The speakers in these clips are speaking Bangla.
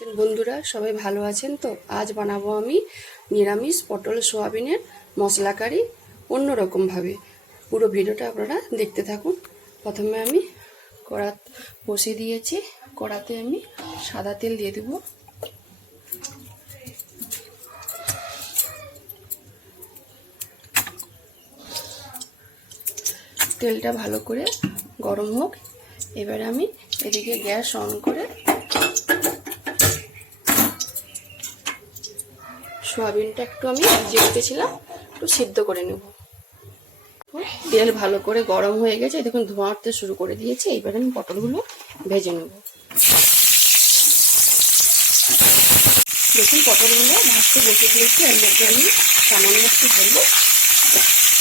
বন্ধুরা সবাই ভালো আছেন তো? আজ বানাবো আমি নিরামিষ পটল সোয়াবিনের মশলা কারি অন্যরকম ভাবে। পুরো ভিডিওটা আপনারা দেখতে থাকুন। প্রথমে আমি কড়া বসিয়ে দিয়েছি। কড়াতে আমি সাদা তেল দিয়ে দেব। তেলটা ভালো করে গরম হোক। এবারে আমি এদিকে গ্যাস অন করে সোয়াবিনটা একটু আমি ভিজিয়ে রেখেছিলাম, একটু সিদ্ধ করে নেব। তেল ভালো করে গরম হয়ে গেছে, দেখুন ধোঁয়া উঠতে শুরু করে দিয়েছে। এইবারে আমি পটলগুলো ভেজে নেব। দেখুন পটলগুলো ভাজতে বসে দিয়েছি। এর মধ্যে আমি সামান্য একটু হলুদ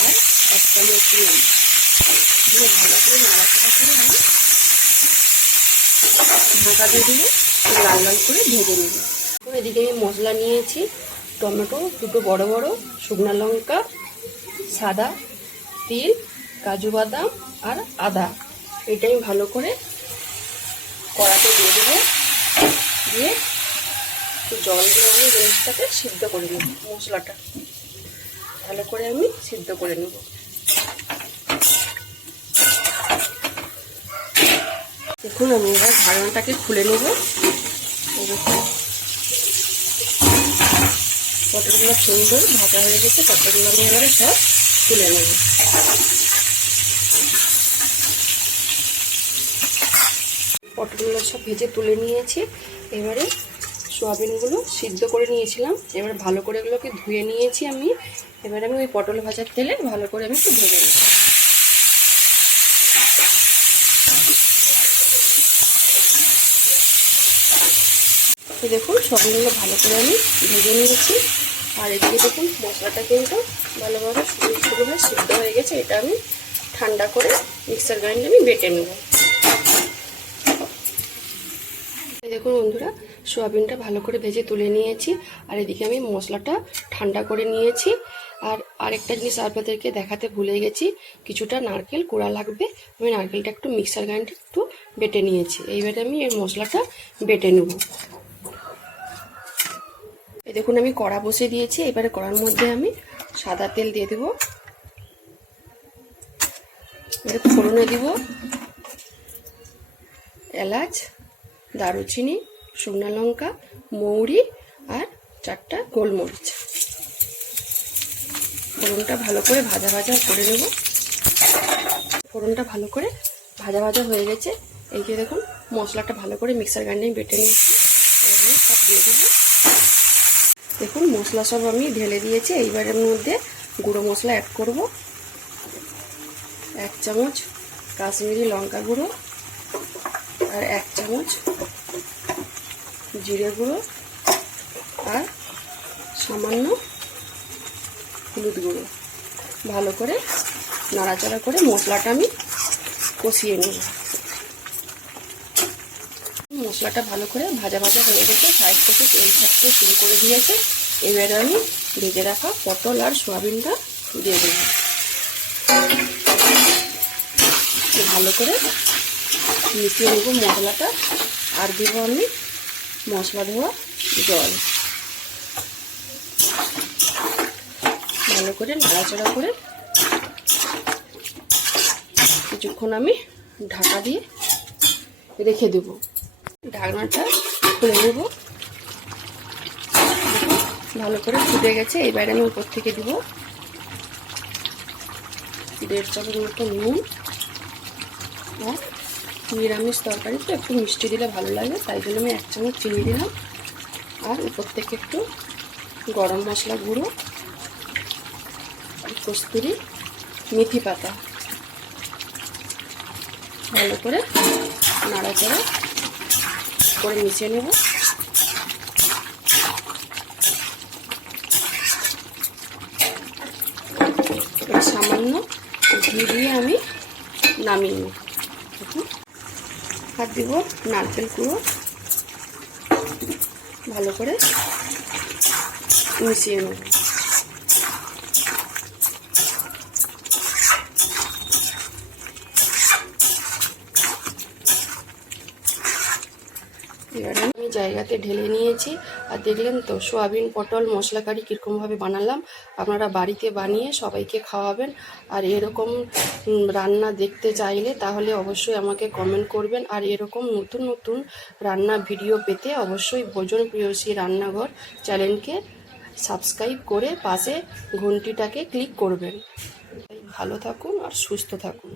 আর এক চামচ নুন দিয়ে ভালো করে নাড়াচাড়া করে আমি ঢাকা দিয়ে দিয়ে লাল লাল করে ভেজে নেব। এদিকে আমি মশলা নিয়েছি, টমেটো দুটো বড় বড়, শুকনো লঙ্কা, সাদা তিল, কাজু বাদাম আর আদা। এটা আমি ভালো করে কড়াতে দিয়ে দেবো। দিয়ে একটু জল দিয়ে আমি জিনিসটাকে সিদ্ধ করে নেব। মশলাটা ভালো করে আমি সিদ্ধ করে নেব। দেখুন আমি এবার ঢাকনাটাকে খুলে নেব। পটলগুলো সুন্দর ভাজা হয়ে গেছে। পটলগুলো আমি এবারে সব তুলে নেব। পটলগুলো সব ভেজে তুলে নিয়েছি। এবারে সোয়াবিনগুলো সিদ্ধ করে নিয়েছিলাম, এবারে ভালো করে এগুলোকে ধুয়ে নিয়েছি আমি। এবারে আমি ওই পটল ভাজার তেলে ভালো করে আমি একটু ভেজে নেব। দেখুন সোয়াবিনগুলো ভালো করে আমি ভেজে নিয়েছি। আর এদিকে দেখুন মশলাটা কিন্তু ভালোভাবে শুরু সিদ্ধ হয়ে গেছে। এটা আমি ঠান্ডা করে মিক্সার গ্রাইন্ডারে আমি বেটে নেব। দেখুন বন্ধুরা সোয়াবিনটা ভালো করে ভেজে তুলে নিয়েছি। আর এদিকে আমি মশলাটা ঠান্ডা করে নিয়েছি। আর আরেকটা জিনিস আপনাদেরকে দেখাতে ভুলে গেছি, কিছুটা নারকেল কোড়া লাগবে। আমি নারকেলটা একটু মিক্সার গ্রাইন্ডারে একটু বেটে নিয়েছি। এইবারে আমি এই মশলাটা বেটে নেব। এই দেখুন আমি কড়া বসিয়ে দিয়েছি। এবারে কড়ার মধ্যে আমি সাদা তেল দিয়ে দেব। এবারে ফোড়নে দিব এলাচ, দারুচিনি, শুকনো লঙ্কা, মৌরি আর 4টা গোলমরিচ। ফোড়নটা ভালো করে ভাজা ভাজা করে নেব। ফোড়নটা ভালো করে ভাজা ভাজা হয়ে গেছে। এই যে দেখুন মশলাটা ভালো করে মিক্সার গ্রাইন্ডারে বেটে নিয়েছি। এবার সব দিয়ে দেবো। দেখুন মশলা সব আমি ঢেলে দিয়েছি। এইবারের মধ্যে গুঁড়ো মশলা অ্যাড করব। 1 চামচ কাশ্মীরি লঙ্কা গুঁড়ো আর 1 চামচ জিরে গুঁড়ো আর সামান্য হলুদ গুঁড়ো। ভালো করে নাড়াচাড়া করে মশলাটা আমি কষিয়ে নেব। মশলাটা ভালো করে ভাজা ভাজা হয়ে গেছে, সাইড থেকে তেল ছাড়তে শুরু করে দিয়েছে। এবারে আমি ভেজে রাখা পটল আর সোয়াবিনটা দিয়ে দেব। ভালো করে মিশিয়ে নেব মশলাটা। আর দেবো আমি মশলা ধোয়া জল। ভালো করে নাড়াচাড়া করে কিছুক্ষণ আমি ঢাকা দিয়ে রেখে দেব। ঢাকনাটা খুলে নেব। ভালো করে ফুটে গেছে। এবারে আমি উপর থেকে দিব 1.5 চামচ মতো নুন। আর নিরামিষ তরকারি তো একটু মিষ্টি দিলে ভালো লাগে, তাই জন্য আমি 1 চামচ চিনি দিলাম। আর উপর থেকে একটু গরম মশলা গুঁড়ো, কস্তুরি মেথি পাতা। ভালো করে নাড়াচাড়া করে মিশিয়ে নেব। সামান্য ঘি দিয়ে আমি নামিয়ে নেব। আর দিব নারকেল কুড়ো। ভালো করে মিশিয়ে নেব। এবারে আমি জায়গাতে ঢেলে নিয়েছি। আর দেখলেন তো সোয়াবিন পটল মশলা কারি কীরকমভাবে বানালাম। আপনারা বাড়িতে বানিয়ে সবাইকে খাওয়াবেন। আর এরকম রান্না দেখতে চাইলে তাহলে অবশ্যই আমাকে কমেন্ট করবেন। আর এরকম নতুন নতুন রান্না ভিডিও পেতে অবশ্যই ভোজন প্রিয়সী রান্নাঘর চ্যানেলকে সাবস্ক্রাইব করে পাশে ঘন্টিটাকে ক্লিক করবেন। ভালো থাকুন আর সুস্থ থাকুন।